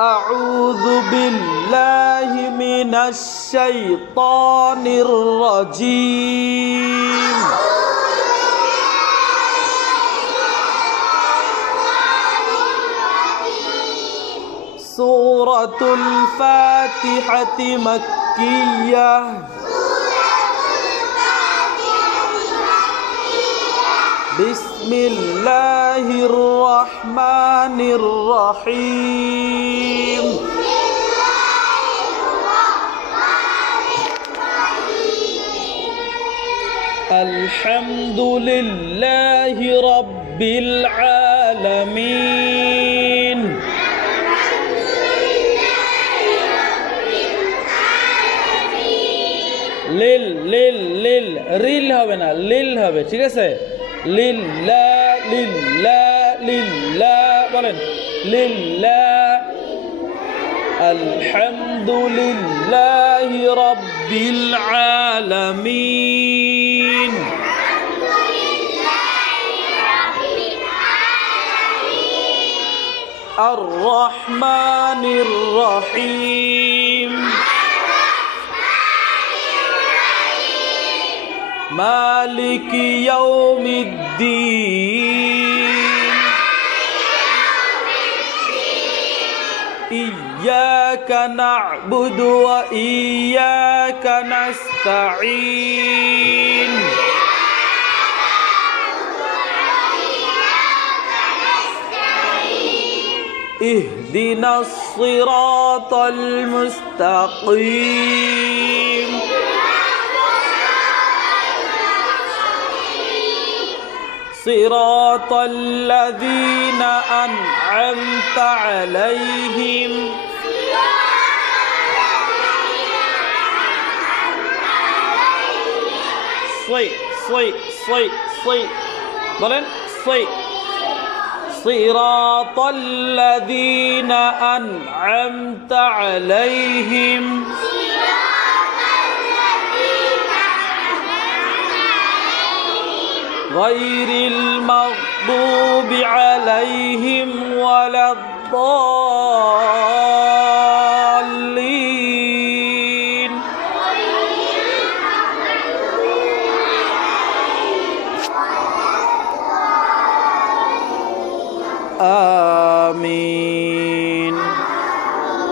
أعوذ بالله من الشيطان الرجيم سورة الفاتحة مكية بسم الله الرحمن الرحيم الحمد لله رب العالمين রিল হবে না, লিল হবে, ঠিক আছে? লিল্লাহ লিল্লাহ লিল্লাহ বলেন, লিল্লাহ। আলহামদুলিল্লাহি রাব্বিল আলামিন। আর রহমানির রহিম। مالك يوم الدين إياك نعبد وإياك نستعين اهدنا الصراط المستقيم صراط الذين أنعمت عليهم بلن صراط الذين أنعمت عليهم غير المغضوب عليهم ولا الضالين آمين